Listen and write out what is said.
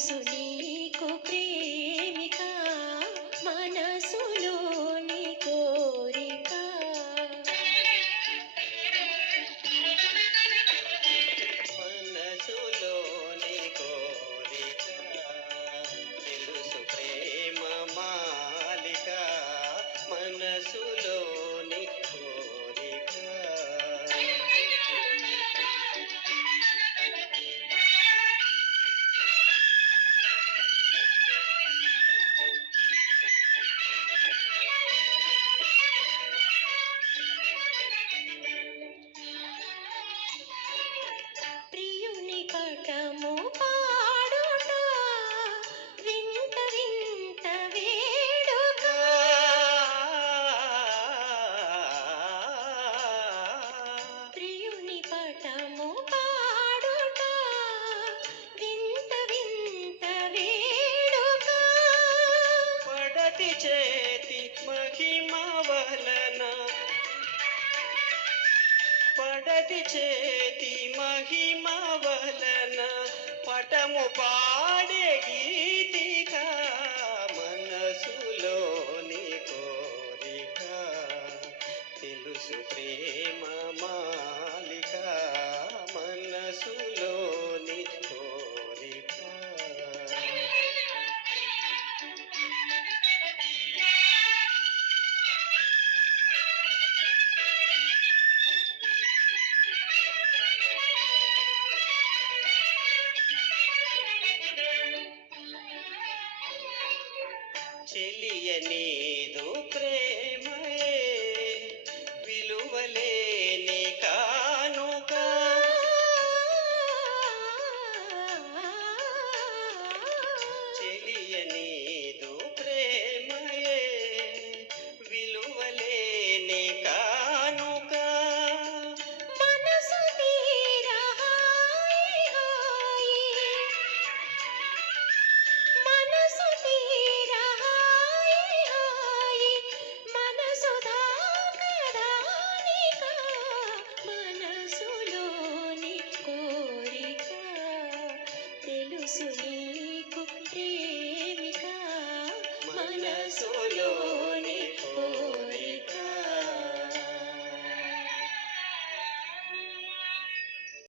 తెలుసు పటము పాడుట వింత వింత వేడుక. ప్రియుని పటము పాడుట వింత వింత వేడుక. పడతి చేతి మహిమ వలన. పడతి చేతి మహిమ వలన పటము పాడే గీతిక మనసులోని కోరిక. తెలుసు ప్రేమ మాలిక మనసులో 心里眼里。